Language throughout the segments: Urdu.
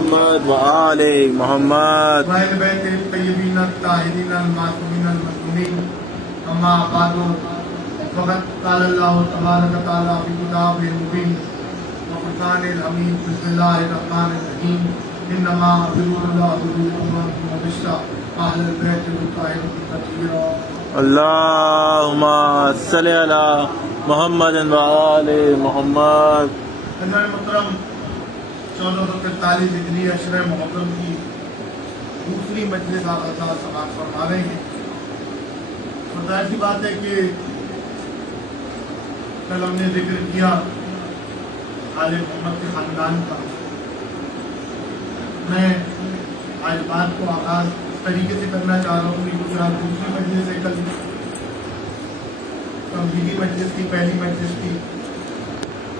محمد وآل محمد وأهل بيت الطيبين الطاهرين المعصومين المظلومين أما بعد فقد قال الله تبارك وتعالى في كتابه المبين وفرقان الحميد بسم الله الرحمن الرحيم إنما حضور الله حضوركم وبشرى أهل البيت الطاهرين التطهيرا اللهم صل على محمد وآل محمد. حضرت محترم 1443 ہجری اشرح محرم کی دوسری مجلس آغاز سماعت فرما رہے ہیں. اور ظاہر سی بات ہے کہ کل ہم نے ذکر کیا آل محمد کے خاندان کا. میں آج بات کو آغاز اس طریقے سے کرنا چاہ رہا ہوں کیونکہ آج دوسری مجلس ہے, کل تمہیدی مجلس کی پہلی مجلس تھی,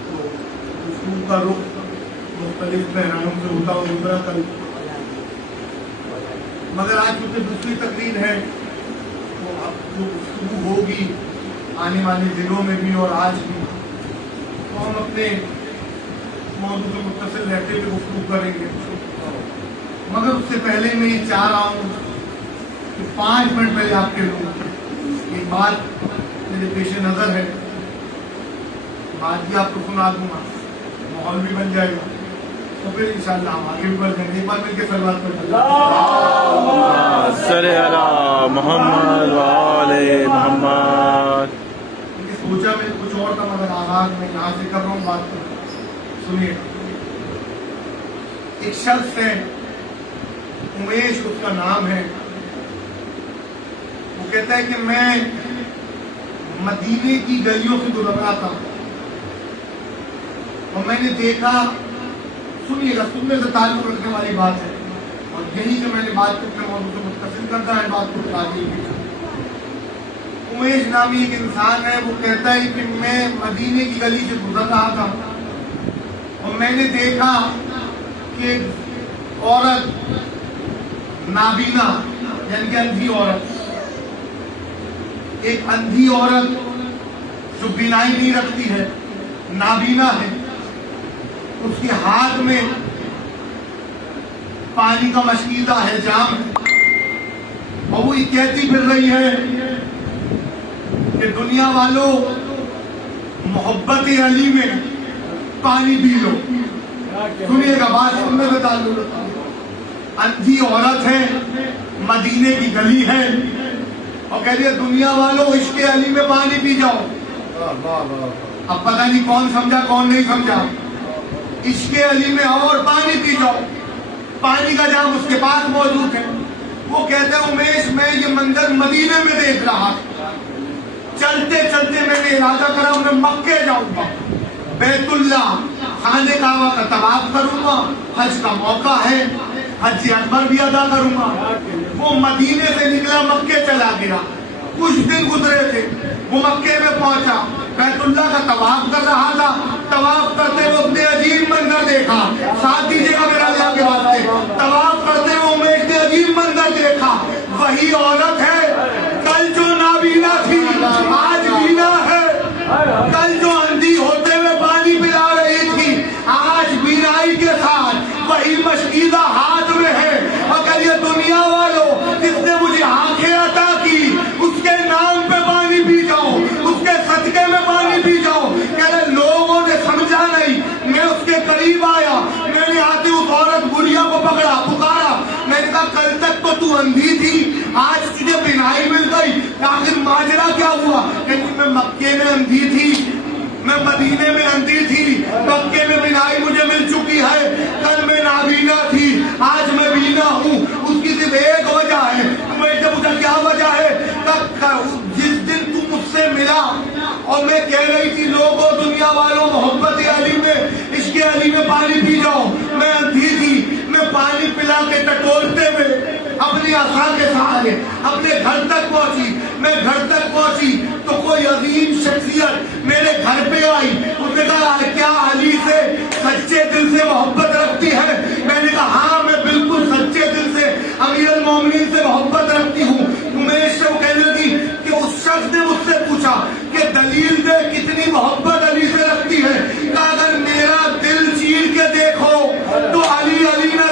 تو گفتگو کا رخ مختلف بحرانوں سے ہوتا ہوا گزرا کل. مگر آج چونکہ دوسری تقریر ہے تو اب جو گفتگو ہوگی آنے والے دنوں میں بھی اور آج بھی, تو ہم اپنے موضوع سے متصل رہتے ہوئے گفتگو کریں گے. مگر اس سے پہلے میں یہ چاہ رہا ہوں کہ 5 منٹ پہلے آپ کے لوگ ایک بات میرے پیش نظر ہے, بات بھی آپ کو سنا دوں گا, ماحول بھی بن جائے گا, تو پھر انشاءاللہ ہم آگے بھی بڑھ جائیں گے. ایک بار مل کے سلوات پڑھیں. اللهم صل على محمد وآل محمد. سوچا میں کچھ اور تھا مگر آغاز میں یہاں سے کر رہا ہوں بات کو سنیے. ایک شخص ہے امیش اس کا نام ہے, وہ کہتا ہے کہ میں مدینے کی گلیوں سے گزر رہا تھا اور میں نے دیکھا, سنیے گا, سننے سے تعلق رکھنے والی بات ہے اور یہیں سے میں نے بات کو اپنے موضوع سے متصل کرتا ہے, بات کو آگے بھی. امیش نامی ایک انسان ہے, وہ کہتا ہے کہ میں مدینے کی گلی سے گزر رہا تھا اور میں نے دیکھا کہ ایک عورت نابینا یعنی کہ اندھی عورت, ایک اندھی عورت جو بینائی نہیں رکھتی ہے, نابینا ہے, اس کے ہاتھ میں پانی کا مشکیزہ ہے, جام ہے, اور وہ یہ کہتی پھر رہی ہے کہ دنیا والوں محبت علی میں پانی پی لو. سنیے گا, بات سننے سے تعلق رکھتا ہے. اندھی عورت ہے, مدینے کی گلی ہے, اور کہتی ہے دنیا والوں عشق علی میں پانی پی جاؤ. اب پتہ نہیں کون سمجھا کون نہیں سمجھا. عشق علی میں اور پانی پی جاؤ, پانی کا جام اس کے پاس موجود ہے. وہ کہتے ہیں امیش میں یہ منظر مدینے میں دیکھ رہا, چلتے چلتے میں نے ارادہ کرا میں مکے جاؤں گا, بیت اللہ خانہ کعبہ کا طواف کروں گا, حج کا موقع ہے, حج اکبر بھی ادا کروں گا. وہ مدینے سے نکلا, مکے چلا گیا, کچھ دن گزرے تھے, وہ مکے میں پہنچا, بیت اللہ کا طواف کر رہا تھا. طواف کرتے ہوئے اپنے عجیب منظر دیکھا, ساتھ دیجیے گا میرا اللہ کے واسطے, طواف کرتے ہوئے امیش نے عجیب منظر دیکھا. وہی عورت ہے کل جو نابینا تھی آج بینا ہے, کل جو اندھی ہوتے ہوئے پانی پلا رہی تھی آج بینائی کے ساتھ وہی مشکیزہ ہاتھ میں ہے. اور کہیے دنیا والوں جس نے مجھے آنکھیں عطا کی اس کے نام پہ پانی پی جاؤ, اس کے صدقے میں پانی پی جاؤ. کہہ رہے لوگوں نے سمجھا نہیں, میں اس کے قریب آیا, میں نے آتے اس عورت گڑیا کو پکڑا, پکارا, میں نے کہا کل تک تو تو اندھی تھی, آج تجھے بینائی مل گئی, آخر ماجرا کیا ہوا؟ کہ میں مکے میں اندھی تھی, میں مدینے میں اندھی تھی, مکے میں بینائی مجھے مل چکی ہے, کل میں نابینا تھی آج میں بینا ہوں. اس کی صرف ایک وجہ ہے. میں نے پوچھا کیا وجہ ہے؟ جس دن تم مجھ سے ملا اور میں کہہ رہی تھی لوگوں دنیا والوں محبت علی میں عشق علی میں پانی پی جاؤ, میں اندھی تھی, میں پانی پلا کے ٹٹولتے ہوئے اپنی عصا کے سہارے اپنے گھر تک پہنچی. میں گھر تک پہنچی تو کوئی عظیم شخصیت میرے گھر پہ آئی, اس نے کہا کیا علی سے سچے دل سے محبت رکھتی ہے؟ میں نے کہا ہاں میں بالکل سچے دل سے امیر المومنین سے محبت رکھتی ہوں. امیش سے وہ کہنے لگی کہ اس شخص نے مجھ سے پوچھا کہ دلیل دے کتنی محبت علی سے رکھتی ہے. کہا اگر میرا دل چیر کے دیکھو تو علی علی نہ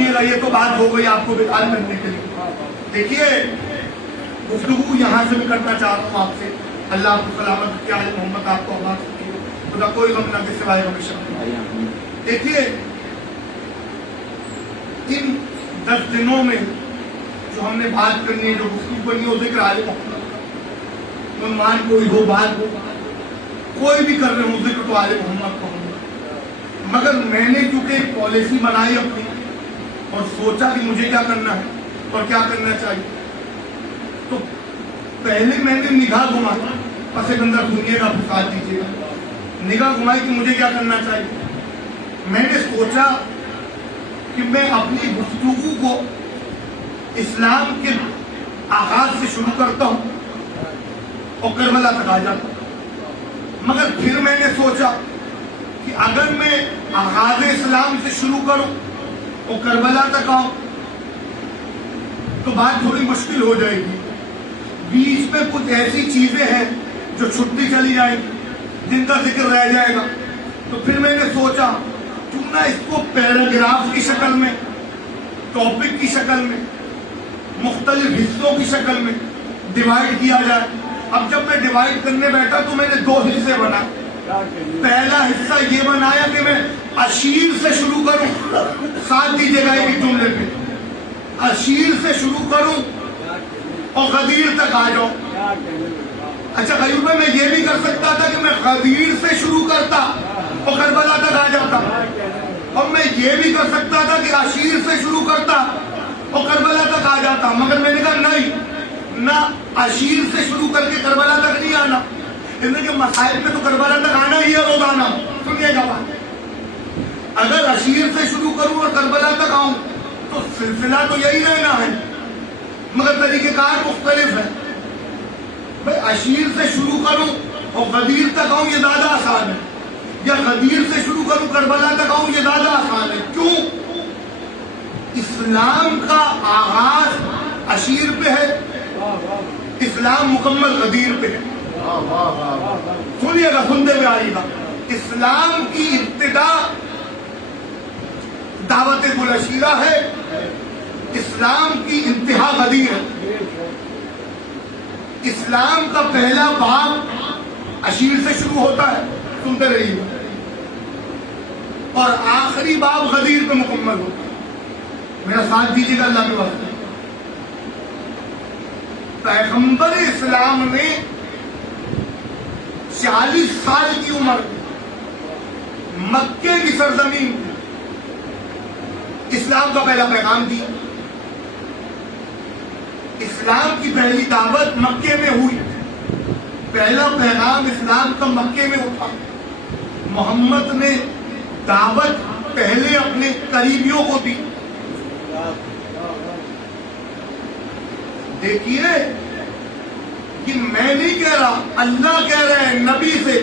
سنیے گا, یہ تو بات ہو گئی آپ کو بیدار کرنے کے لیے. دیکھیے گفتگو یہاں سے بھی کرنا چاہ رہا ہوں آپ سے. اللہ آپ کو سلامت رکھے, آل محمد آپ کو آباد رکھے, خدا کوئی غم نہ دے سوائے ہمیشہ. دیکھیے ان 10 دنوں میں جو ہم نے بات کرنی ہے, جو گفتگو کرنی ہے, وہ ذکر آل محمد. عنوان کوئی ہو, بات ہو, کوئی بھی کر رہے ہوں, ذکر تو آل محمد کو ہوں. مگر میں نے کیونکہ ایک پالیسی بنائی اپنی اور سوچا کہ مجھے کیا کرنا ہے اور کیا کرنا چاہیے, تو پہلے میں نے نگاہ گھمائی. پس منظر سنیے گا, ساتھ دیجیے گا. نگاہ گھمائی کہ مجھے کیا کرنا چاہیے. میں نے سوچا کہ میں اپنی گفتگو کو اسلام کے آغاز سے شروع کرتا ہوں اور کربلا تک آ جاتا ہوں. مگر پھر میں نے سوچا کہ اگر میں آغاز اسلام سے شروع کروں اور کربلا تک آؤں تو بات تھوڑی مشکل ہو جائے گی. بیچ میں کچھ ایسی چیزیں ہیں جو چھٹی چلی جائیں گی, جن کا ذکر رہ جائے گا. تو پھر میں نے سوچا کیوں نہ اس کو پیراگراف کی شکل میں, ٹاپک کی شکل میں, مختلف حصوں کی شکل میں ڈیوائیڈ کیا جائے. اب جب میں ڈیوائیڈ کرنے بیٹھا تو میں نے 2 حصے بنائے. پہلا حصہ یہ بنایا کہ میں اشیر سے شروع کروں, ساتھ دیجیے گا ایک جملے پہ, اشیر سے شروع کروں اور غدیر تک آ جاؤں. اچھا غیور میں یہ بھی کر سکتا تھا کہ میں غدیر سے شروع کرتا اور کربلا تک آ جاتا, اور میں یہ بھی کر سکتا تھا کہ اشیر سے شروع کرتا اور کربلا تک آ جاتا. مگر میں نے کہا نہیں, نہ اشیر سے شروع کر کے کربلا تک نہیں آنا, اس لیے کہ مسائل میں تو کربلا تک آنا ہی ہے روزانہ. سنیے گا بات, اگر اشیر سے شروع کروں اور کربلا تک آؤں تو سلسلہ تو یہی رہنا ہے, مگر طریقہ کار مختلف ہے. بھائی اشیر سے شروع کروں اور غدیر تک آؤں یہ زیادہ آسان ہے, یا غدیر سے شروع کروں کربلا تک آؤں یہ زیادہ آسان ہے. کیوں؟ اسلام کا آغاز اشیر پہ ہے, اسلام مکمل غدیر پہ ہے. سنیے گا, سنتے ہوئے آئیے گا. اسلام کی ابتدا دعوت گلشیرہ ہے, اسلام کی انتہا غدیر ہے. اسلام کا پہلا باب اشیر سے شروع ہوتا ہے, سنتے رہیے, اور آخری باب غدیر پہ مکمل ہوتا ہے. میرا ساتھ دیجیے گا اللہ کے واسطے. پیغمبر اسلام نے 40 سال کی عمر مکے کی سرزمین اسلام کا پہلا پیغام دیا. اسلام کی پہلی دعوت مکے میں ہوئی, پہلا پیغام اسلام کا مکے میں اٹھا. محمد نے دعوت پہلے اپنے قریبیوں کو دی. دیکھیے کہ میں نہیں کہہ رہا, اللہ کہہ رہے ہیں نبی سے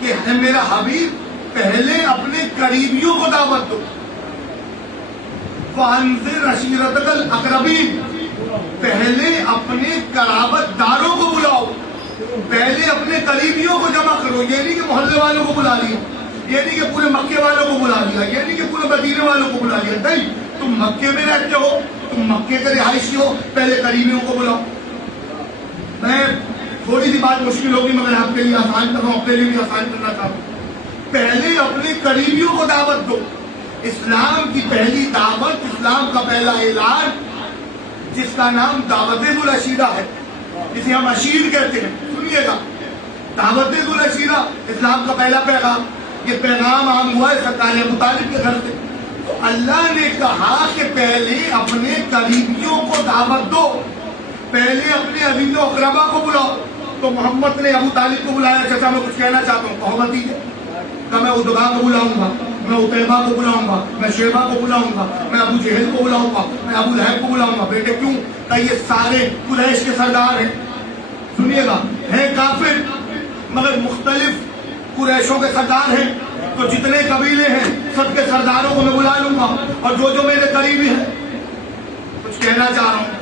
کہ ہے میرا حبیب پہلے اپنے قریبیوں کو دعوت دو. وانذر عشیرتک الاقربین, پہلے اپنے قرابت داروں کو بلاؤ, پہلے اپنے قریبیوں کو جمع کرو. یہ نہیں کہ محلے والوں کو بلا لیا, یہ نہیں کہ پورے مکے والوں کو بلا لیا, یہ نہیں کہ پورے مدینے والوں کو بلا لیا. نہیں, تم مکے میں رہتے ہو, تم مکے کے رہائشی ہو, پہلے قریبیوں کو بلاؤ. میں تھوڑی سی بات مشکل ہوگی مگر آپ کے لیے آسان کر رہا ہوں, اپنے لیے بھی آسان کرنا چاہتا ہوں. پہلے اپنے قریبیوں کو دعوت دو. اسلام کی پہلی دعوت, اسلام کا پہلا اعلان, جس کا نام دعوت العشیرہ ہے, جسے ہم عشیر کہتے ہیں. سنیے گا, دعوت العشیرہ اسلام کا پہلا پیغام. یہ پیغام عام ہوا ہے سرکار ابو طالب کے گھر سے. تو اللہ نے کہا کہ پہلے اپنے قریبیوں کو دعوت دو, پہلے اپنے عزیز و اقربا کو بلاؤ. تو محمد نے ابو طالب کو بلایا, چچا میں کچھ کہنا چاہتا ہوں, کہو بتیجے. کہ میں ادبا کو بلاؤں گا, میں عتیبہ کو بلاؤں گا, میں شیبہ کو بلاؤں گا, میں ابو جہل کو بلاؤں گا, میں ابو لہب کو بلاؤں گا. بیٹے کیوں؟ کہ یہ سارے قریش کے سردار ہیں. سنیے گا, ہیں کافر مگر مختلف قریشوں کے سردار ہیں. تو جتنے قبیلے ہیں سب کے سرداروں کو میں بلا لوں گا, اور جو میرے قریبی ہیں. کچھ کہنا چاہ رہا ہوں,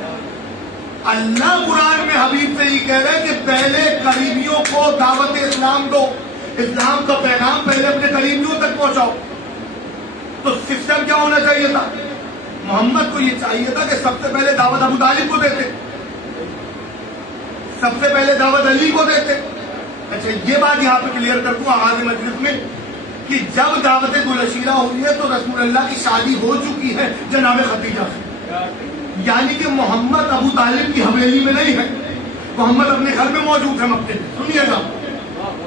اللہ قرآن میں حبیب سے یہ کہہ رہے ہیں کہ پہلے قریبیوں کو دعوت اسلام دو. اسلام کا پیغام پہلے اپنے قریبیوں تک پہنچاؤ. تو سسٹم کیا ہونا چاہیے تھا؟ محمد کو یہ چاہیے تھا کہ سب سے پہلے دعوت ابو طالب کو دیتے، سب سے پہلے دعوت علی کو دیتے۔ اچھا یہ بات یہاں پہ کلیئر کر دوں آغاز مجلس میں کہ جب دعوت ذوالعشیرہ ہوئی ہے تو رسول اللہ کی شادی ہو چکی ہے جناب خدیجہ سے، یعنی کہ محمد ابو طالب کی حویلی میں نہیں ہے، محمد اپنے گھر میں موجود ہے مکے میں۔ سنیے گا،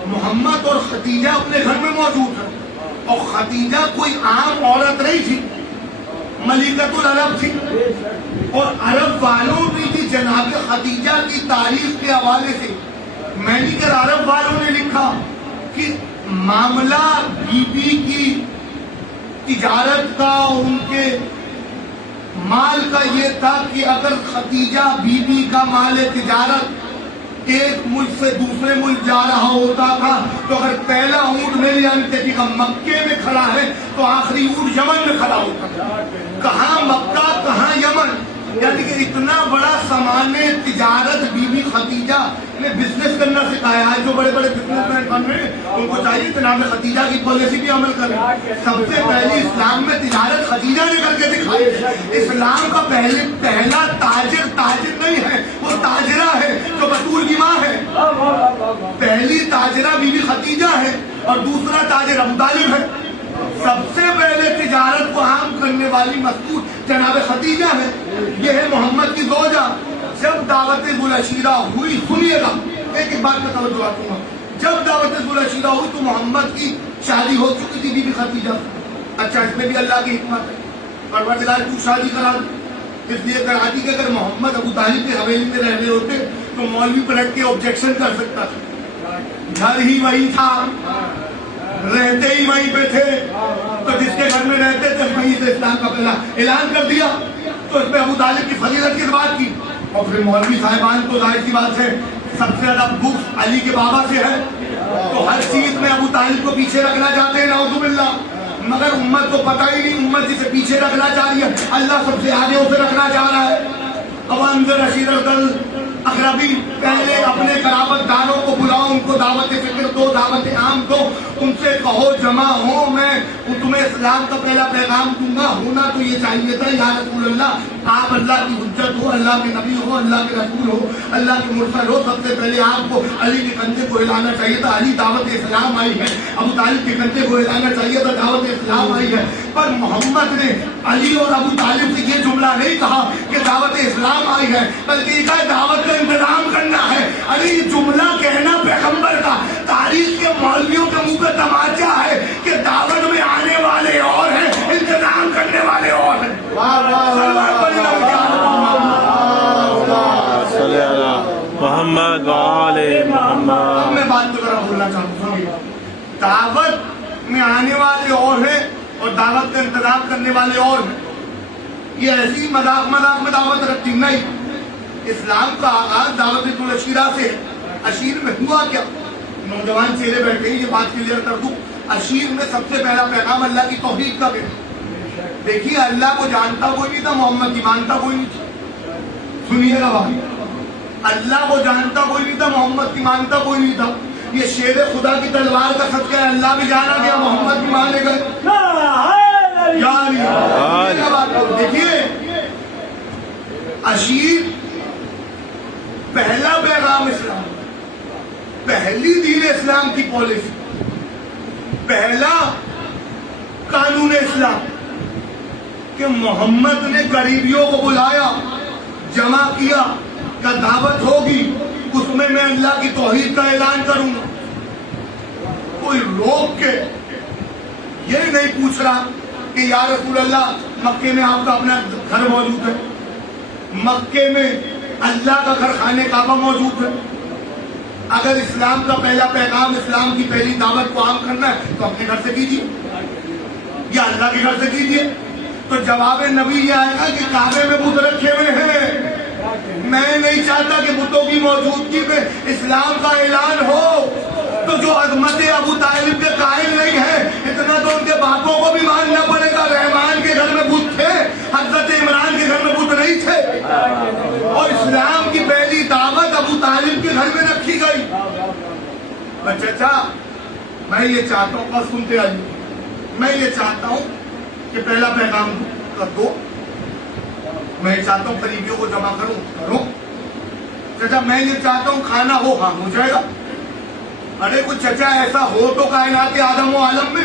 محمد اور خدیجہ اپنے گھر میں موجود ہے، اور خدیجہ کوئی عام عورت نہیں تھی، ملکۃ العرب تھی، اور عرب والوں نے بھی جناب خدیجہ کی تاریخ کے حوالے سے مینیجر عرب والوں نے لکھا کہ معاملہ بی بی کی تجارت کا اور ان کے مال کا یہ تھا کہ اگر خدیجہ بی بی کا مال تجارت ایک ملک سے دوسرے ملک جا رہا ہوتا تھا تو اگر پہلا اونٹ میری انتہی کا مکے میں کھڑا ہے تو آخری اونٹ یمن میں کھڑا ہوتا تھا۔ کہاں مکہ کہاں یمن، یعنی کہ اتنا بڑا سامان تجارت بی بی خدیجہ نے بزنس کرنا سکھایا ہے۔ جو بڑے بڑے بزنس مین بن رہے ہیں ان کو چاہیے کہ نام خدیجہ کی پالیسی بھی عمل کریں۔ سب سے پہلی اسلام میں تجارت خدیجہ نے کر کے دکھائی۔ اسلام کا پہلا تاجر نہیں ہے، وہ تاجرہ ہے جو بطول کی ماں ہے۔ پہلی تاجرہ بی بی خدیجہ ہے اور دوسرا تاجر ابو طالب ہے۔ سب سے پہلے تجارت کو عام کرنے والی مستور جناب خدیجہ ہے، یہ ہے محمد کی زوجہ۔ جب دعوت ذوالعشیرہ ہوئی، سنیے گا ایک بات میں توجہ آتا ہوں، جب دعوت ذوالعشیرہ ہوئی تو محمد کی شادی ہو چکی تھی بی بی خدیجہ۔ اچھا اس میں بھی اللہ کی حکمت ہے، پروردگار کو شادی کرا دی، اس لیے کرا دی کہ اگر محمد ابو طالب کی حویلی میں رہنے ہوتے تو مولوی پلٹ کے آبجیکشن کر سکتا تھا، گھر ہی وہی تھا، رہتے ہی وہیں پہ تھے، تو جس کے گھر میں رہتے تھے وہیں سے اسلام کا پہلا اعلان کر دیا، تو اس میں ابو طالب کی فضیلت کی بات کی۔ اور پھر مولوی صاحبان تو ظاہر سی بات ہے سب سے زیادہ بغض علی کے بابا سے ہے، تو ہر چیز میں ابو طالب کو پیچھے رکھنا چاہتے ہیں نعوذ باللہ، مگر امت کو پتہ ہی نہیں، امت جسے پیچھے رکھنا چاہ رہی ہے اللہ سب سے آگے اسے رکھنا چاہ رہا ہے۔ اب انذر عشیرتک الاقربین، پہلے اپنے قرابت داروں کو بلاؤ، ان کو دعوت فکر دو، دعوت عام دو، ان سے کہو جمع ہو، میں تمہیں اسلام کا پہلا پیغام دوں گا۔ ہونا تو یہ چاہیے تھا یا رسول اللہ آپ اللہ کی حجت ہو، اللہ کے نبی ہو، اللہ کے رسول ہو، اللہ کے مرسل ہو، سب سے پہلے آپ کو علی کے کندھے کو ہلانا چاہیے تھا، علی دعوت اسلام آئی ہے، ابو طالب کے کندھے کو ہلانا چاہیے تھا، دعوت اسلام آئی ہے۔ پر محمد نے علی اور ابو طالب سے یہ جملہ نہیں کہا کہ دعوت اسلام آئی ہے، بلکہ یہ کہا دعوت کا انتظام کرنا ہے۔ ارے یہ جملہ کہنا پیغمبر کا، تاریخ کے مولویوں کے منہ پہ تماچا ہے کہ دعوت میں آنے والے اور ہیں، انتظام کرنے والے اور ہیں۔ صلی اللہ محمد وعلى محمد۔ میں بات کو ذرا بولنا چاہتا ہوں، دعوت میں آنے والے اور ہیں اور دعوت کا انتظام کرنے والے اور ہیں۔ یہ ایسی مذاق میں دعوت رکھتی نہیں۔ اسلام کا آغاز دعوت ذوالعشیرہ سے ہے۔ عشیر میں ہوا کیا؟ نوجوان چہرے بیٹھے ہیں، یہ بات کلیئر کر دوں، عشیر میں سب سے پہلا پیغام اللہ کی توحید کا ہے۔ دیکھیے اللہ کو جانتا کوئی نہیں تھا، محمد کی مانتا کوئی نہیں تھا۔ سنیے گا بھائی، اللہ کو جانتا کوئی نہیں تھا، محمد کی مانتا کوئی نہیں تھا۔ یہ شیر خدا کی تلوار کا صدقہ ہے، اللہ بھی جانا گیا، محمد بھی مانے گئے۔ دیکھیے عشیر پہلا پیغام اسلام، پہلی دین اسلام کی پالیسی، پہلا قانون اسلام کہ محمد نے قریبیوں کو بلایا، جمع کیا کہ دعوت ہوگی، اس میں میں اللہ کی توحید کا اعلان کروں گا۔ کوئی روک کے یہ نہیں پوچھ رہا کہ یا رسول اللہ مکے میں آپ کا اپنا گھر موجود ہے، مکے میں اللہ کا گھر خانے کعبہ موجود ہے، اگر اسلام کا پہلا پیغام، اسلام کی پہلی دعوت کو عام کرنا ہے تو اپنے گھر سے کیجیے یا اللہ کے گھر سے کیجیے۔ تو جواب نبی یہ آئے گا کہ کعبے میں بت رکھے ہوئے ہیں، میں نہیں چاہتا کہ بتوں کی موجودگی میں اسلام کا اعلان ہو۔ تو جو عظمت ابو طالب کے قائل نہیں ہے، اتنا تو ان کے باپوں کو بھی ماننا پڑے گا۔ رحمان کے گھر میں بت تھے، حضرت عمران کے گھر میں بت نہیں تھے، اور اسلام کی پہلی دعوت ابو طالب کے گھر میں رکھی گئی۔ چچا میں یہ چاہتا ہوں، بس سنتے آئیے، میں یہ چاہتا ہوں کہ پہلا پیغام کر دو, میں چاہتا ہوں قریبیوں کو جمع کرو. چچا میں یہ چاہتا ہوں کھانا ہو, ہاں ہو جائے گا. ارے کچھ چچا ایسا ہو تو کائنات کے عالم و عالم میں,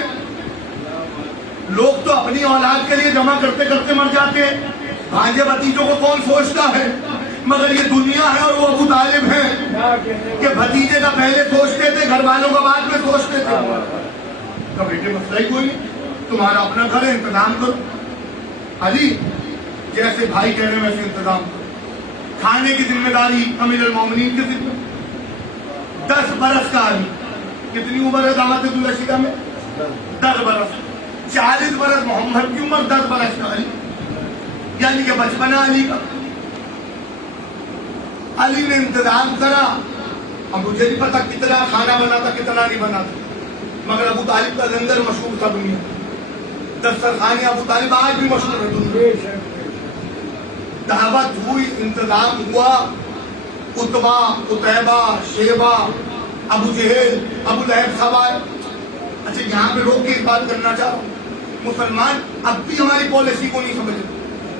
لوگ تو اپنی اولاد کے لیے جمع کرتے کرتے مر جاتے ہیں, بھانجے بھتیجوں کو کون سوچتا ہے؟ مگر یہ دنیا ہے اور وہ ابو طالب ہیں کہ بھتیجے کا پہلے سوچتے تھے, گھر والوں کا بعد میں سوچتے تھے. تو بیٹے مسئلہ ہی کوئی نہیں, تمہارا اپنا گھر ہے, انتظام کرو. علی جیسے بھائی کہہ رہے ہیں ویسے انتظام کرو. کھانے کی ذمہ داری امیر المومنین کے ذمہ. 10 برس کا علی, کتنی عمر ہے دعوت الرشیدہ میں؟ 10 برس. 40 برس محمد کی عمر, 10 برس کا علی, یعنی کہ بچپنا علی کا. علی نے انتظام کرا. اب مجھے نہیں پتا کتنا کھانا بنا تھا کتنا نہیں بنا تھا, مگر ابو طالب کا لنگر مشہور تھا دنیا. دسترخوان ابو طالب آج بھی مشہور ہے دنیا. دعوت ہوئی, انتظام ہوا. اتبا, اتیبہ, شیبہ, ابو جہل, ابو لہب سب آئے. اچھا یہاں پہ روک کے ایک بات کرنا چاہتا ہوں, مسلمان اب بھی ہماری پالیسی کو نہیں سمجھتے.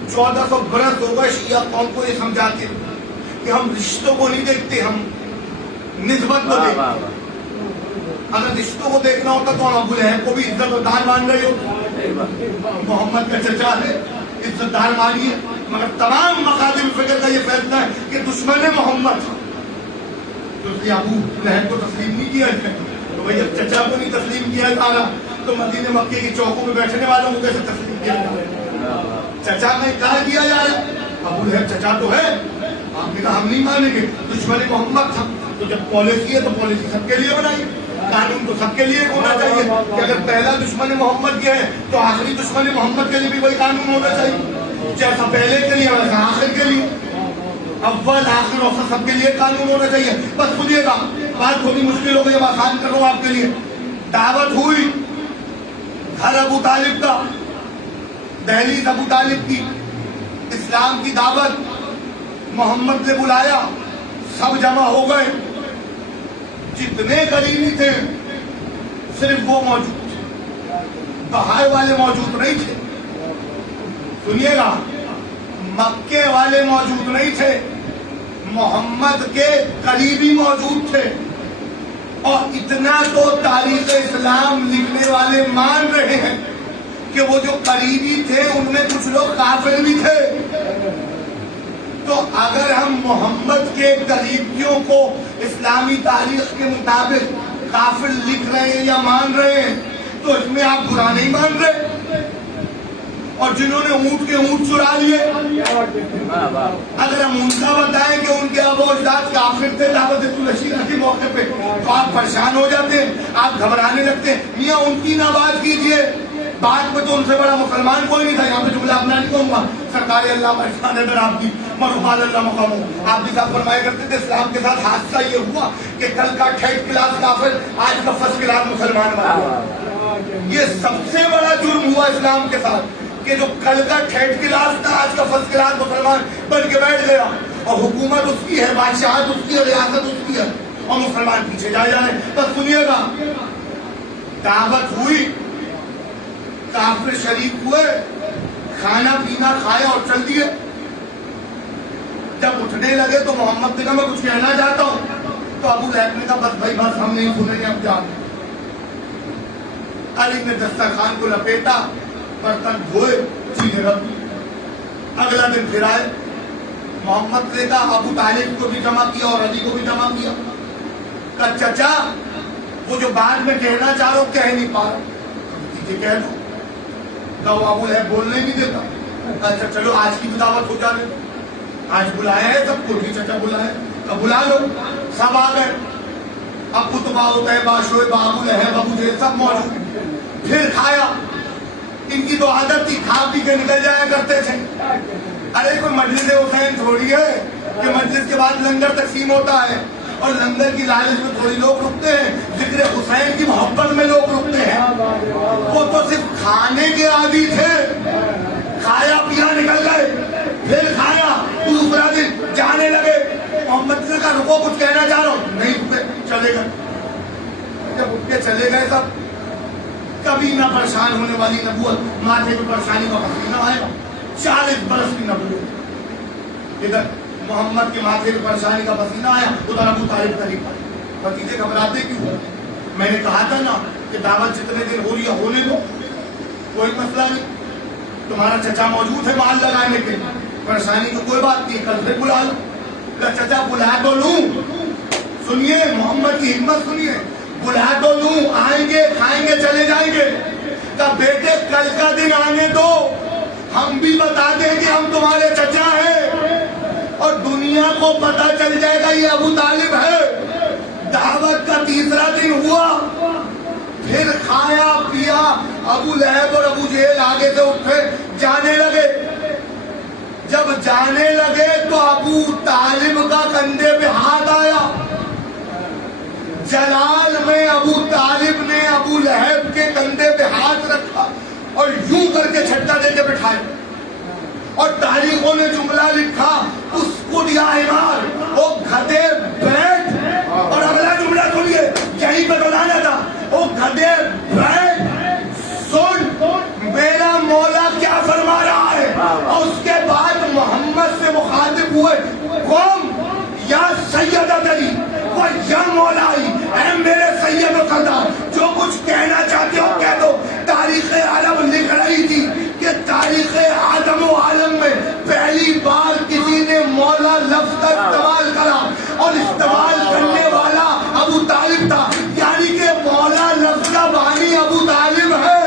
1400 برس ہو گئے شیعہ قوم کو یہ سمجھاتے کہ ہم رشتوں کو نہیں دیکھتے, ہم نسبت کو دیکھتے ہیں. اگر رشتوں کو دیکھنا ہوتا تو ہم ابو لہب کو بھی عزت دار مان رہے ہو. محمد کا چچا ہے, عزت دار مانیے. مگر تمام مقادم فکر کا یہ فیصلہ ہے کہ دشمن محمد تھا, تو اس لیے ابو لہب کو تسلیم نہیں کیا جائے. تو بھائی جب چچا کو نہیں تسلیم کیا جا رہا تو مدینے مکے کی چوکوں میں بیٹھنے والوں کو کیسے تسلیم کیا جا رہا؟ چچا کا کہا کیا جا رہا ہے. ابو لہب چچا تو ہے, آپ نے کہا ہم نہیں مانیں گے, دشمن محمد تھا. تو جب پالیسی ہے تو پالیسی سب کے لیے بنائیے, قانون تو سب کے لیے ہونا چاہیے کہ اگر پہلا دشمن محمد کے ہے تو آخری دشمن محمد کے لیے بھی وہی قانون ہونا چاہیے. جیسا پہلے کے لیے ویسا آخر کے لیے, اول آخر اوسط سب کے لیے قانون ہونا چاہیے. بس سنیے گا, بات تھوڑی مشکل ہو گئی, اب آسان کر رہا ہوں آپ کے لیے. دعوت ہوئی, گھر ابو طالب کا, دہلیز ابو طالب کی, اسلام کی دعوت. محمد نے بلایا, سب جمع ہو گئے. جتنے قریبی تھے صرف وہ موجود تھے, باہر والے موجود نہیں تھے. سنیے گا, مکے والے موجود نہیں تھے, محمد کے قریبی موجود تھے. اور اتنا تو تاریخ اسلام لکھنے والے مان رہے ہیں کہ وہ جو قریبی تھے ان میں کچھ لوگ کافر بھی تھے. تو اگر ہم محمد کے قریبیوں کو اسلامی تاریخ کے مطابق کافر لکھ رہے ہیں یا مان رہے ہیں تو اس میں آپ برا نہیں مان رہے. اور جنہوں نے اونٹ کے اونٹ چرا لیے, اگر ہم ان کا بتائیں کہ ان کے آبا و اجداد کافر تھے دعوت الرشیدہ کے موقع پہ تو آپ پریشان ہو جاتے ہیں, آپ گھبرانے لگتے ہیں. میاں ان کی نہ بات کیجیے, بات میں تو ان سے بڑا مسلمان کوئی نہیں تھا. یہاں پہ جملہ اپنا نہیں کہوں گا, سرکار اللہ پریشان ہے آپ کی, مرحبا اللہ مقام. آپ بھی صاحب فرمایا کرتے تھے اسلام کے ساتھ حادثہ یہ ہوا کہ کل کا 3rd کلاس کافر آج کا 1st کلاس مسلمان بن گیا. یہ سب سے بڑا جرم ہوا اسلام کے ساتھ کہ جو کل کا 3rd کلاس تھا آج کا 1st کلاس مسلمان بن کے بیٹھ گیا. اور حکومت اس کی ہے, بادشاہت اس کی ہے, ریاست اس کی ہے, اور مسلمان پیچھے جا رہے ہیں. بس سنیے گا, دعوت ہوئی, کافر شریک ہوئے, کھانا پینا کھایا اور چل دیے. جب اٹھنے لگے تو محمد نے کہا میں کچھ کہنا چاہتا ہوں, تو ابو لہب نے کہا بس بھائی بس ہم نہیں سنیں گے, اب جان. علی نے دسترخوان کو لپیٹا, برتن دھوئے, چیزیں رکھ دی. اگلا دن پھر آئے, محمد نے کہا ابو طالب کو بھی جمع کیا اور علی کو بھی جمع کیا. کہا چچا وہ جو بعد میں کہنا چاہ رہا ہوں کہہ نہیں پا رہا, تجھے کہہ دو. کہا وہ ابو لہب بولنے نہیں دیتا. اچھا چلو آج کی بھی دعوت ہو جانے دو, آج بلایا ہے سب کو بھی, چچا بلایا, کہا بلا لو. سب آ گئے, ابو تو ہوتا ہے, باشوئے ابو لہب, ابو جہل سب موجود. پھر کھایا. ان کی تو عادت تھی کھا پی کے نکل جایا کرتے تھے. ارے کوئی مجلس حسین تھوڑی ہے کہ مجلس کے بعد لنگر تقسیم ہوتا ہے, اور لنگر کی لالچ میں تھوڑی لوگ رکتے ہیں, ذکر حسین کی محبت میں لوگ رکتے ہیں. وہ تو صرف کھانے کے عادی تھے, کھایا پیا نکل گئے. پھر کھایا, دوسرا دن جانے لگے. محمد نے کہا رکو کچھ کہنا چاہ رہا ہوں, نہیں رکے, چلے گئے. جب اٹھ کے چلے گئے سب, کبھی نہ پریشان ہونے والی نبوت، ماتھے پہ پریشانی کا پسینہ آئے گا، 40 برس کی نبوت، ادھر محمد کے ماتھے پہ پریشانی کا پسینہ آیا، ادھر ابو طالب قریب آئے، بھتیجے گھبراتے کیوں؟ میں نے کہا تھا نا کہ دعوت جتنے دن ہو رہی ہے ہونے دو، کوئی مسئلہ نہیں، تمہارا چچا موجود ہے مال لگانے کے، پریشانی کی کوئی بات نہیں، کل پھر بلا لو، چچا بلا تو لوں، سنیے محمد کی حکمت سنیے، بلا تو لوں، آئیں گے کھائیں گے چلے جائیں گے، کہ بیٹے کل کا دن آنے دو، ہم بھی بتا دیں کہ ہم تمہارے چچا ہیں اور دنیا کو پتہ چل جائے گا یہ ابو طالب ہے۔ دعوت کا تیسرا دن ہوا، پھر کھایا پیا، ابو لہب اور ابو جہل آگے سے اٹھے جانے لگے، جب جانے لگے تو ابو طالب کا کندھے پہ ہاتھ آیا، جلال میں ابو طالب نے ابو لہب کے کندھے پہ ہاتھ رکھا اور یوں کر کے چھٹا دے کے بٹھایا، اور تاریخوں نے جملہ لکھا اسکت یا حمار، او گدھے بیٹھ، اور اگلا جملہ سنیے یہیں پہ بنانا تھا، او گدھے بیٹھ سن میرا مولا کیا فرما رہا ہے، اور اس کے بعد محمد سے مخاطب ہوئے، قوم یا سید علی و یا مولائی، اے میرے سید و سردار، جو کچھ کہنا چاہتے ہو کہہ دو۔ تاریخ عالم لکھ رہی تھی کہ تاریخ آدم و عالم میں پہلی بار کسی نے مولا لفظ کا استعمال کرا، اور استعمال کرنے والا ابو طالب تھا، یعنی کہ مولا لفظ کا بانی ابو طالب ہے،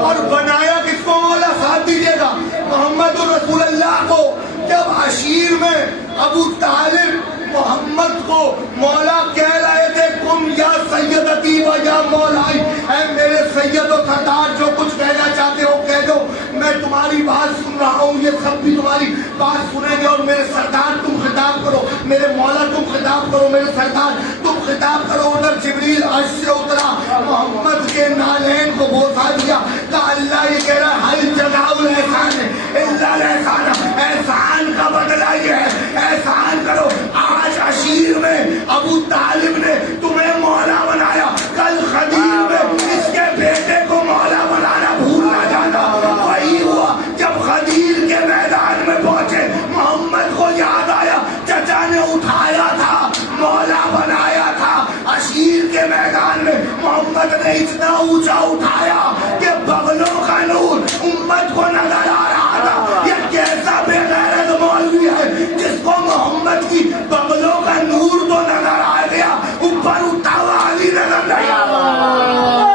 اور بنایا کس کو مولا؟ ساتھ دیجیے گا محمد رسول اللہ کو۔ جب عشیر میں ابو طالب محمد کو مولا کہہ رہے تھے کم یا سیدتی و یا مولائی، اے میرے سید و سردار جو کچھ کہنا چاہتے ہو کہہ دو، میں تمہاری بات سن رہا ہوں، یہ سب بھی تمہاری بات سنیں گے، اور میرے سردار تم خطاب کرو، میرے مولا تم خطاب کرو، میرے سردار تم خطاب کرو۔ ادھر جبریل عرش سے اترا، محمد کے نالین کو بوسا دیا، کہ اللہ یہ کہہ رہا ہے حل جزاء الاحسان الا الاحسان، احسان کا بدلہ یہ ہے، احسان کرو۔ آج عشیر میں ابو طالب نے تمہیں مولا بنایا، کل خدیر میں اس کے بیٹے کو مولا بنانا بھول نہ جانا۔ وہی ہوا جب خدیر کے میدان میں پہنچے، محمد کو یاد آیا چچا نے اٹھایا تھا، مولا بنایا تھا۔ عشیر کے میدان میں محمد نے اتنا اونچا اٹھایا کہ بغلوں کا نور امت کو نظر آ رہا تھا۔ یہ کیسا بے غیرت مولوی ہے جس کو محمد کی بغلوں کا نور تو نظر آ گیا، اوپر اٹھا ہوا علی نظر نہیں آیا۔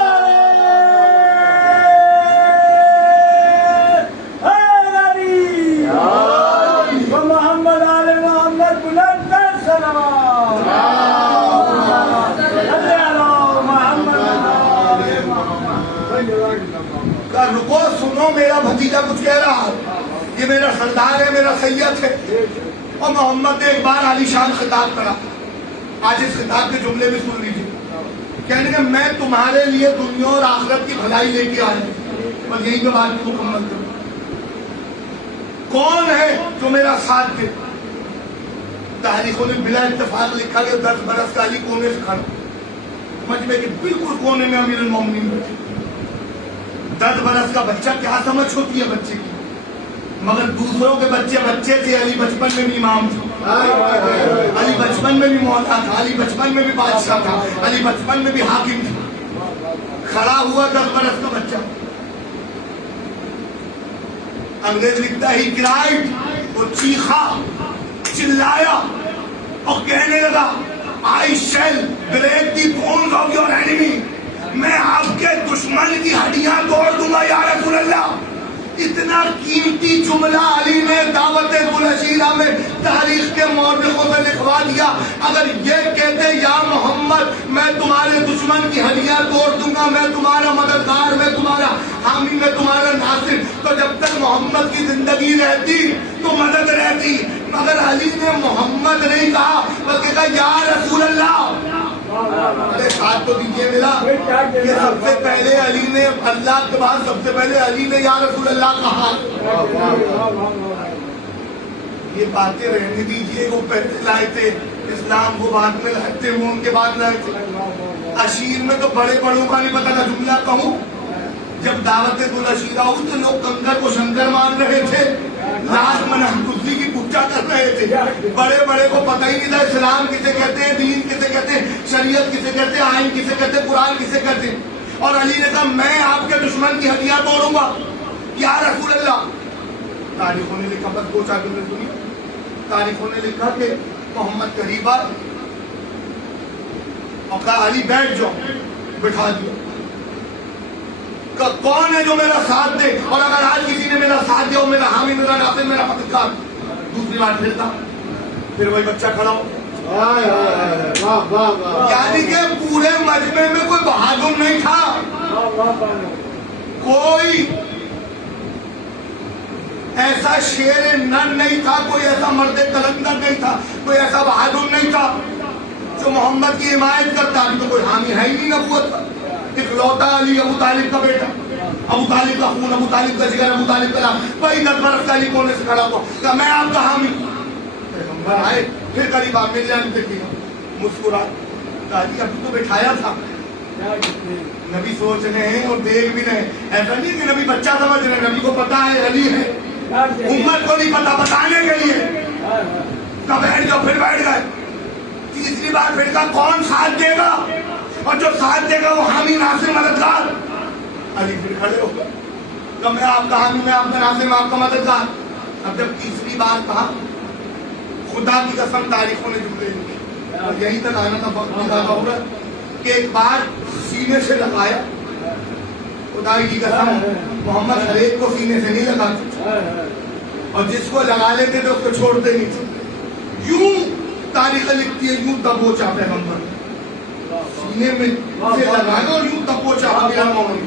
رکو سنو، میرا بھتیجا کچھ کہہ رہا ہے، یہ میرا سردار ہے، میرا سید ہے، اور محمد نے ایک بار عالی شان خطاب کرا۔ آج اس خطاب کے جملے بھی سن لیجیے، کہنے کہ میں تمہارے لیے دنیا اور آخرت کی بھلائی لے کے آیا ہوں، اور یہی میں بات کو مکمل کروں۔ کون ہے جو میرا ساتھ دے؟ تاریخوں نے بلا اتفاق لکھا کہ 10 برس کا علی کونے سے کھڑا، مجمع کے بالکل کونے میں امیر المومنین بیٹھے۔ 10 برس کا بچہ کیا سمجھ ہوتی ہے بچے کی، مگر دوسروں کے بچے بچے تھے، علی بچپن میں بھی امام تھا، علی بچپن میں بھی مولا تھا، علی بچپن میں بھی بادشاہ تھا، علی بچپن میں بھی حاکم تھا۔ کھڑا ہوا 10 برس کا بچہ، انگریز لکھتا ہی کرائڈ، وہ چیخا، چلایا اور کہنے لگا I shall break the bones of your enemy، میں آپ کے دشمن کی ہڈیاں توڑ دوں گا یا رسول اللہ۔ اتنا قیمتی جملہ علی نے دعوت العشیرہ میں تاریخ کے مورخوں سے لکھوا دیا۔ اگر یہ کہتے یا محمد میں تمہارے دشمن کی ہڈیاں توڑ دوں گا، میں تمہارا مددگار، میں تمہارا حامی، میں تمہارا ناصر، تو جب تک محمد کی زندگی رہتی تو مدد رہتی، مگر علی نے محمد نہیں کہا بلکہ کہا یا رسول اللہ۔ ارے ساتھ تو دیجیے ملا کہ سب سے پہلے علی نے اللہ کے بعد سب سے پہلے علی نے یا رسول اللہ کہا۔ یہ باتیں رہنے دیجیے، وہ پہلے لائے تھے اسلام کو، بعد میں لائے تھے، وہ ان کے بعد لائے تھے۔ اشیر میں تو بڑے بڑوں کا نہیں پتا تھا. جملہ کہوں, جب دعوت العشیرہ ہوئی تو لوگ کنکر کو شنکر مان رہے تھے, لاش منحوسی کی پوجا کر رہے تھے. بڑے بڑے کو پتہ ہی نہیں تھا اسلام کسے کہتے ہیں, دین کسے کہتے ہیں, شریعت کسے کہتے ہیں, آئین کسے کہتے ہیں, قرآن کسے کہتے ہیں. اور علی نے کہا میں آپ کے دشمن کی ہڈیاں توڑوں گا یا رسول اللہ. تاریخوں نے لکھا, بس دو چار دن میں سنی, تاریخوں نے لکھا کہ محمد قریب آئے اور کہا علی بیٹھ جاؤ, بٹھا دیا. کون ہے جو میرا ساتھ دے, اور اگر آج کسی نے میرا ساتھ دیا, میرا حامی, میرا ناصر, میرا مددگار. دوسری بار پھرتا, پھر وہی بچہ کھڑا ہو. یعنی کہ پورے مجمع میں کوئی بہادر نہیں تھا, کوئی ایسا شیر نن نہیں تھا, کوئی ایسا مرد کلندر نہیں تھا, کوئی ایسا بہادر نہیں تھا جو محمد کی حمایت کرتا. ابھی تو کوئی حامی ہے ہی نہیں نبوت کا. اکلوتا علی, ابو طالب کا بیٹا, ابو طالب کا خون, ابو طالب کا جگر, ابو طالب کا نام, وہی 10 برس کا علی کونے سے کھڑا ہوا, کہا میں آپ کا حامی. پیغمبر آئے, پھر قریب آپ مل جائیں, دیکھیے مسکرائے, کہا جی ابھی تو بٹھایا تھا. نبی سوچ رہے ہیں اور دیکھ بھی رہے ہیں, ایسا نہیں کہ نبی بچہ سمجھ رہے ہیں, نبی کو پتا ہے علی ہے, امت کو نہیں پتا, بتانے کے لیے. کہا بیٹھ جاؤ, پھر بیٹھ گئے. تیسری بار پھر کہا کون ساتھ دے گا, اور جو ساتھ دے گا وہ حامی, ناصر, مددگار. علی پھر کھڑے ہو گئے, کہا میں آپ کا حامی, میں آپ کا ناصر, میں آپ کا مددگار. اب جب تیسری بار کہا, خدا کی قسم تاریخوں نے جملے لکھے, اور یہیں تک آنا تھا وقت نکالا ہوگا کہ ایک بار سینے سے لگایا. خدا کی قسم محمد ہر ایک کو سینے سے نہیں لگاتے, اور جس کو لگا لیتے تھے اس کو چھوڑتے نہیں تھے. یوں تاریخ لکھتی ہے, یوں دبوچا پیغمبر سینے میں سے لگانا, اور یوں دبوچا میرا مومن.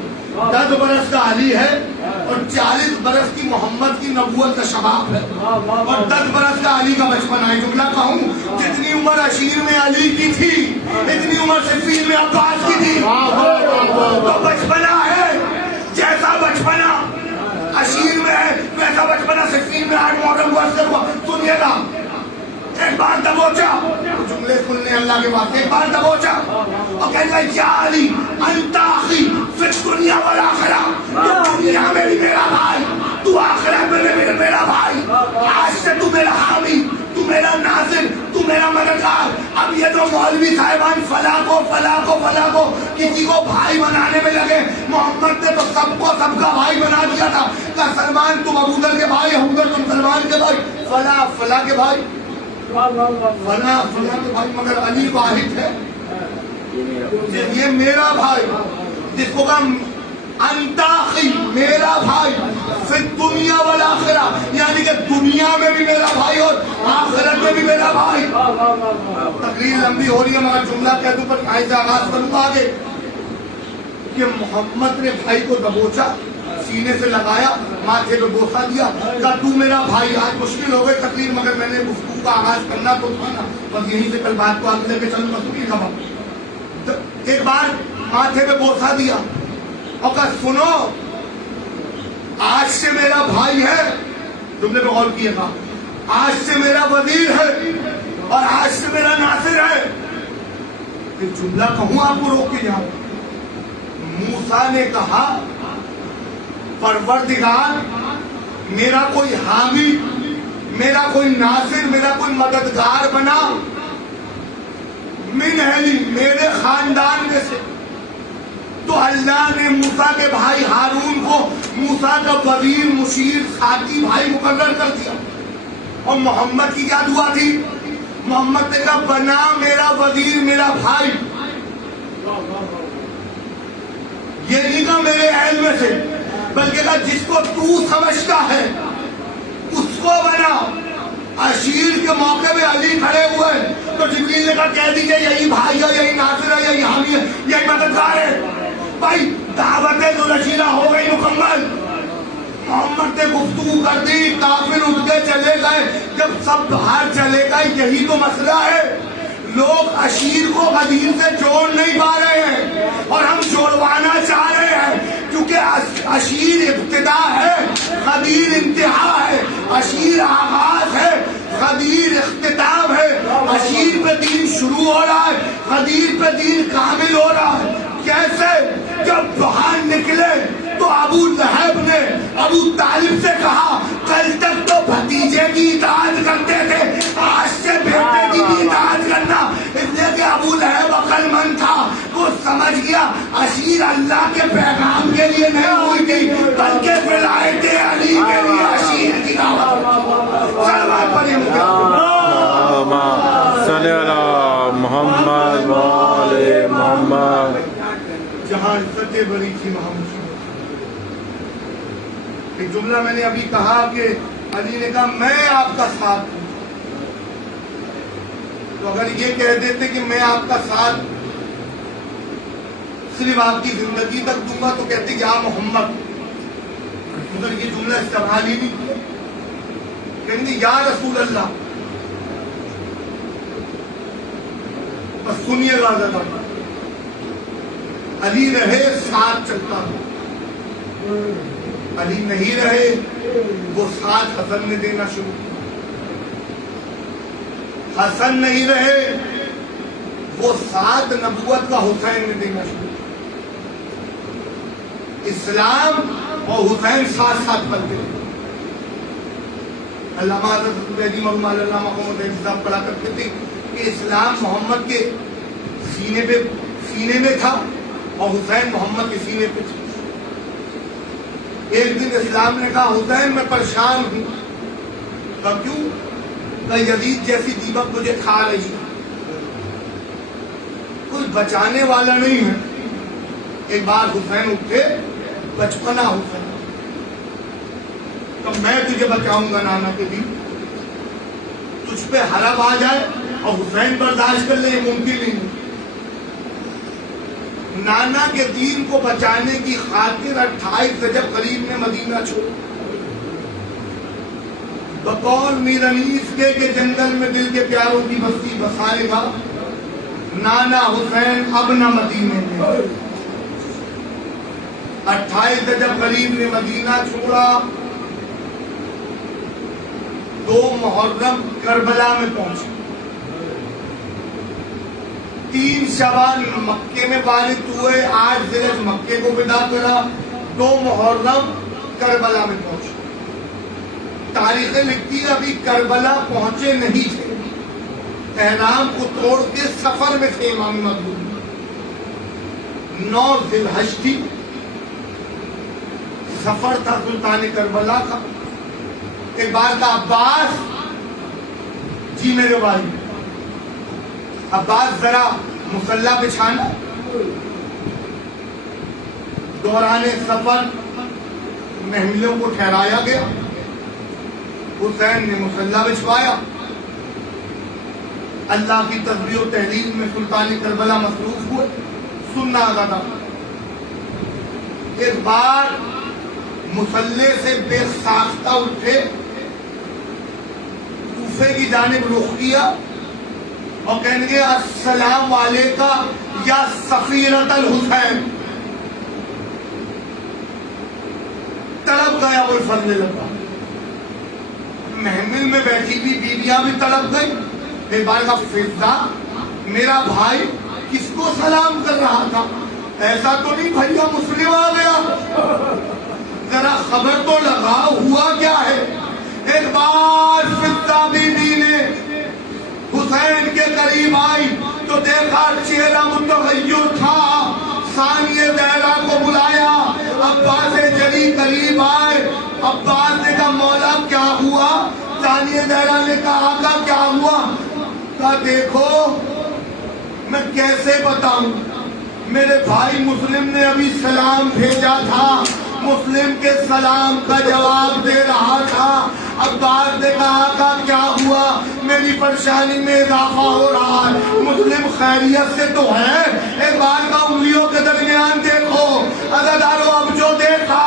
10 برس کا علی ہے اور 40 برس کی محمد کی نبوت کا شباب ہے, اور 10 برس کا علی کا بچپنا ہے. جملہ کہوں, جتنی عمر عشیر میں علی کی تھی اتنی عمر صفین میں عباس کی تھی. تو بچپنا ہے, جیسا بچپنا عشیر میں ہے ویسا بچپنا صفین میں 8 محرم کو اثر ہوا. سنیے گا, ایک بار دبوچا, جملے سننے اللہ کے واسطے, ایک بار دبوچا اور کہنے لگا یا علی انت اخی فی الدنیا والآخرہ, تو دنیا میں بھی میرا بھائی, تو آخرت میں بھی میرا بھائی. آج سے تو میرا حامی, تو میرا ناصر, تو میرا مددگار. اب یہ جو مولوی صاحبان فلاں کو کسی کو بھائی بنانے میں لگے, محمد نے تو سب کو سب کا بھائی بنا دیا تھا. کہ سلمان تم ابو ذر کے بھائی, ابو ذر تم سلمان کے بھائی, فلاں کے بھائی, فلاں کے بھائی, مگر علی واحد ہے, یہ میرا بھائی, جس کو کہا انت اخی, میرا بھائی, فی الدنیا والآخرہ, یعنی کہ دنیا میں بھی میرا بھائی اور آخرت میں بھی میرا بھائی. تقریر لمبی ہو رہی ہے مگر جملہ کہہ دوں پر آئے سے آغاز کروں گا آگے, کہ محمد نے بھائی کو دبوچا, سینے سے لگایا, ماتھے پہ بوسہ دیا, کہا تو میرا بھائی. آج مشکل ہو گئی تقریر, مگر میں نے گفتگو کا آغاز کرنا تو تھا نا, بس یہیں سے کل بات کو آگے لے کے چلوں گا. سنیے گا, ایک بار ماتھے پہ بوسہ دیا اور کہا سنو, آج سے میرا بھائی ہے, جملے پہ غور کیے گا, آج سے میرا وزیر ہے اور آج سے میرا ناصر ہے. ایک جملہ کہوں آپ کو روک کے جاؤں, موسیٰ نے کہا پروردگار میرا کوئی حامی, میرا کوئی ناصر, میرا کوئی مددگار بنا من اہلی, میرے خاندان میں سے. تو اللہ نے موسیٰ کے بھائی ہارون کو موسیٰ کا وزیر, مشیر, ساتھی بھائی مقرر کر دیا. اور محمد کی کیا دعا تھی, محمد نے کہا بنا میرا وزیر میرا بھائی. یہ نہیں کہا میرے اہل میں سے, بلکہ کہا جس کو تو سمجھتا ہے اس کو بنا. عشیر کے موقع میں علی کھڑے ہوئے تو جبریل نے کہا کہہ دیجئے یہی بھائی ہے, یہی ناصر ہے, یہی حامی ہے, یہی مددگار ہے. بھائی دعوت العشیرہ ہو گئی مکمل. محمد نے گفتگو کر دی, کافر اٹھ کے چلے گئے. جب سب باہر چلے گئے, یہی تو مسئلہ ہے, لوگ عشیر کو غدیر سے جوڑ نہیں پا رہے ہیں اور ہم جوڑوانا چاہ رہے ہیں, کیونکہ عشیر ابتدا ہے, غدیر انتہا ہے. عشیر آغاز ہے, غدیر اختتام ہے. عشیر پہ دین شروع ہو رہا ہے، غدیر پہ دین کامل ہو رہا ہے۔ کیسے؟ جب باہر نکلے تو ابو لہب نے ابو طالب سے کہا کل تک تو بھتیجے کی اطاعت کرتے تھے، آج سے بیٹے کی بھی اطاعت کرنا۔ اس لیے کہ ابو لہب عقل مند تھا، وہ سمجھ گیا عشیر اللہ کے پیغام کے لیے نہیں ہوئی تھی بلکہ ولایت علی کے لیے عشیر کی دعوت۔ سلوات پڑھیے اللهم صل على محمد وآل محمد۔ جہاں عزتیں بڑی تھی وہاں مصیبت۔ ایک جملہ میں نے ابھی کہا کہ علی نے کہا میں آپ کا ساتھ دوں، تو اگر یہ کہہ دیتے کہ میں آپ کا ساتھ صرف آپ کی زندگی تک دوں گا تو کہتے یا محمد، مگر یہ جملہ استعمال ہی نہیں کیا، کہیں گے یا رسول اللہ۔ بس سنیے گا ذرا، علی رہے ساتھ چلتا، علی نہیں رہے وہ ساتھ حسن نے دینا شروع کیا، حسن نہیں رہے وہ ساتھ نبوت کا حسین نے دینا شروع کیا۔ اسلام اور حسین ساتھ ساتھ پلتے رہے۔ علامہ حضرت زبیدی مولانا علامہ محمد علی صاحب پڑھا کرتے تھے کہ اسلام محمد کے سینے میں تھا اور حسین محمد کے سینے پہ تھا۔ ایک دن اسلام نے کہا حسین میں پریشان ہوں، کہا کیوں؟ کہا یزید جیسی دیمک مجھے کھا رہی ہے، کوئی بچانے والا نہیں ہے۔ ایک بار حسین اٹھے، بچپنا حسین، تو میں تجھے بچاؤں گا نانا کے دین، تجھ پہ حرب آ جائے اور حسین برداشت کر لے، یہ ممکن نہیں ہے۔ نانا کے دین کو بچانے کی خاطر 28 رجب قریب نے مدینہ چھوڑا، بقول میر انیس کے جنگل میں دل کے پیاروں کی بستی بسائے گا نانا حسین اب نہ مدینے میں۔ 28 رجب قریب نے مدینہ چھوڑا، 2 محرم کربلا میں پہنچے، 3 شوال مکے میں والد ہوئے، 8 ذوالحجہ مکے کو ودا کرا، 2 محرم کربلا میں پہنچے۔ تاریخیں لکھتی ہے ابھی کربلا پہنچے نہیں تھے، احرام کو توڑ کے سفر میں تھے امام مقبول۔ 9 ذوالحجہ تھی، سفر تھا سلطان کربلا کا۔ ایک بار کا عباس جی میرے بھائی، عباس ذرا مصلی بچھانا۔ دوران سفر محملوں کو ٹھہرایا گیا، حسین نے مصلی بچھوایا، اللہ کی تسبیح و تحلیل میں سلطان کربلا مصروف ہوئے، سننا آگا تھا۔ ایک بار مصلی سے بے ساختہ اٹھے، کوفے کی جانب رخ کیا اور کہنے گے السلام علیکہ یا سفیرۃ الحسین۔ تڑپ گیا وہ فضل لگا، محمل میں بیٹھی ہوئی بیویاں بھی تڑپ گئی۔ ایک بار کا فضا میرا بھائی کس کو سلام کر رہا تھا؟ ایسا تو نہیں بھیا مسلم آ گیا؟ ذرا خبر تو لگا ہوا کیا ہے؟ ایک بار فضا بی بی نے حسین کے قریب آئی تو دیکھا چہرہ متغیر تھا، ثانیہ زہرا کو بلایا، عباس جلی قریب آئے، عباس نے کہا مولا کیا ہوا؟ ثانیہ زہرا نے کہا آقا کیا ہوا؟ کہا دیکھو میں کیسے بتاؤں، میرے بھائی مسلم نے ابھی سلام بھیجا تھا، مسلم کے سلام کا جواب دے رہا تھا۔ عباس نے کہا آقا کیا ہوا؟ میری پریشانی میں اضافہ ہو رہا ہے، مسلم خیریت سے تو ہے؟ ایک بار کا انگلیوں کے درمیان دیکھو۔ عزادارو اب جو دیکھا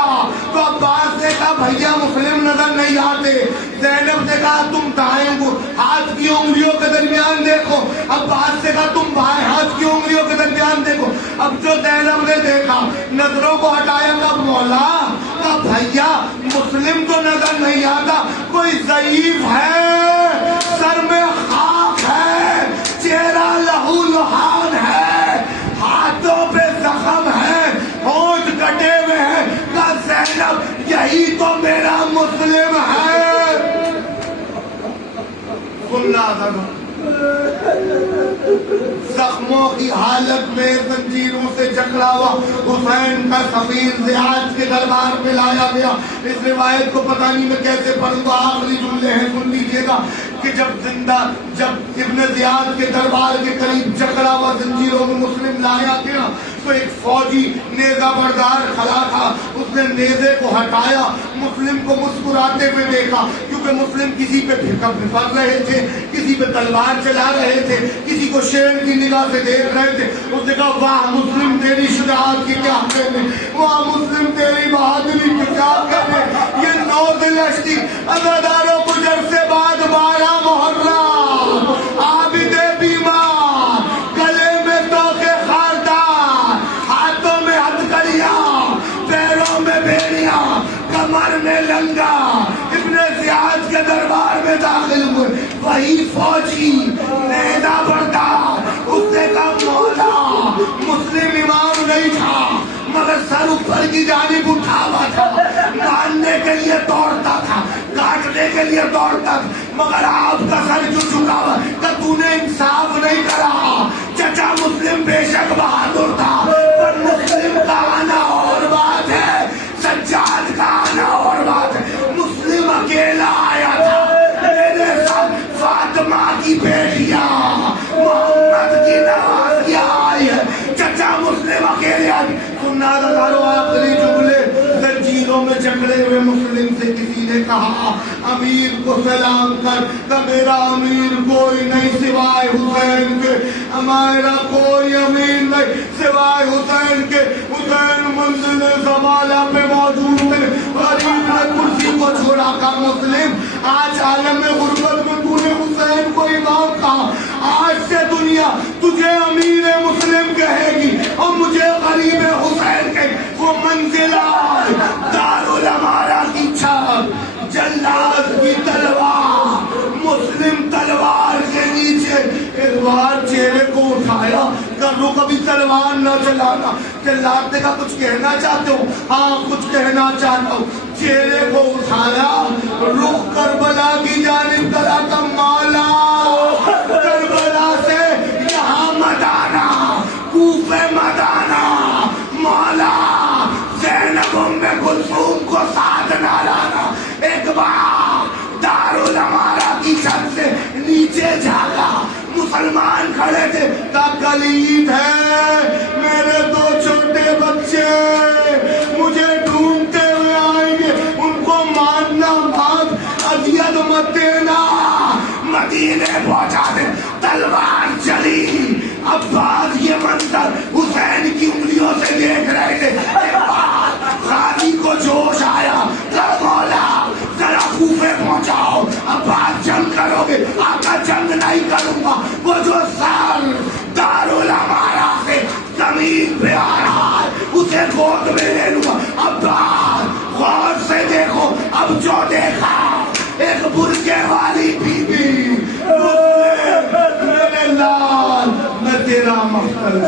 تو عباس نے کہا بھیا مسلم نظر نہیں آتے۔ زینب نے کہا تم دائیں ہاتھ کی انگلیوں کے درمیان دیکھو، عباس نے کہا تم بائیں ہاتھ کی انگلیوں کے درمیان دیکھو۔ اب جو زینب نے دیکھا نظروں کو ہٹایا، کہا مولا، کہا بھیا مسلم تو نظر نہیں آتا، کوئی ضعیف ہے، سر میں خاک ہے، چہرہ سن رہا تھا زخموں کی حالت میں زنجیروں سے جکڑا ہوا حسین کا سفیر زیاد کے دربار میں لایا گیا. اس روایت کو پتہ نہیں میں کیسے پڑھوں گا, آخری جملے ہیں سن لیجیے گا کہ جب ابن زیاد کے دربار کے قریب جکڑا ہوا زنجیروں میں مسلم لایا گیا تو ایک فوجی نیزہ بردار کھڑا تھا. اس نے نیزے کو ہٹایا, مسلم کو مسکراتے ہوئے دیکھا, کیونکہ مسلم کسی پہ پھر رہے تھے, کسی پہ تلوار چلا رہے تھے, کسی کو شیر کی نگاہ سے دیکھ رہے تھے. اس نے کہا واہ مسلم تیری شجاعت کی کیا کہنے, واہ مسلم تیری بہادری کی کیا کہنے. یہ 9 ذوالحجہ عزاداروں گجر سے بعد 12 محرم عابد بیمار, گلے میں توقے خاردار, ہاتھوں میں ہتھکڑیاں, پیروں میں بیڑیاں, کمر میں لنگا, ابن زیاد کے دربار میں داخل ہوئے. وہی فوجی نیزہ بردار, اس نے کہا مولا مسلم امام نہیں تھا مگر سر اوپر کی جانب اٹھا ہوا تھا, مارنے کے لیے دوڑتا تھا, کاٹنے کے لیے دوڑتا تھا, مگر آپ کا سر جو جھکا ہوا کہ تو نے انصاف نہیں کرا. چچا مسلم بے شک بہادر تھا پر مسلم کا آنا اور بات ہے, سجاد کا آنا اور بات ہے. مسلم اکیلا آیا تھا, میرے ساتھ فاطمہ کی بیٹیاں محمد کی نوازیاں آئی ہے, چچا مسلم اکیلے آئی. سننا دارو آخری جملے زنجیروں میں جکڑے ہوئے مسلم سے کسی نے کہا امیر کو سلام کر کہ میرا امیر کوئی نہیں سوائے حسین کے, ہمارا کوئی امیر نہیں سوائے حسین کے. حسین منزل زمانہ پہ موجود ہے, غریب نے کرسی کو چھوڑا کا مسلم آج عالم غربت میں تو نے حسین کو امام کہا. آج سے دنیا تجھے امیر مسلم کہے گی اور مجھے غریب حسین کہے گی. وہ منزل آئے دارالامارہ کی چھت, جلاد کی تلوار, مسلم تلوار کے نیچے. ایک بار چہرے کو اٹھایا کہ رو کبھی تلوار نہ چلانا. جلاد نے کہا کچھ کہنا چاہتے ہو؟ ہاں کچھ کہنا چاہتا ہوں. چہرے کو اٹھایا, رخ کربلا کی جانب کرا کہ مولا کربلا سے یہاں مدانہ, کوفے مدانہ, مولا زینب ام کلثوم کو ساتھ نہ لانا. ایک بار دارالامارہ کی چھت سے نیچے جھانکا, مسلمان کھڑے تھے. کل عید ہے, میرے 2 چھوٹے بچے مجھے ڈھونڈتے ہوئے آئیں گے, ان کو مارنا مت, اذیت مت دینا, مدینے پہنچا دے. تلوار چلی. عباس یہ منظر حسین کی انگلیوں سے دیکھ رہے تھے. ایک بار غازی کو جوش آیا کہ مولا ذرا کوفے پہنچاؤ, عباس جنگ کرو گے؟ آقا جنگ نہیں کروں گا, وہ جو سر دارالامارہ سے زمین پہ آ رہا ہے اسے گود میں لے لوں گا. عباس غور سے دیکھو, اب جو دیکھا ایک برقعے والی بی بی, میرے لال میں تیرا مختلف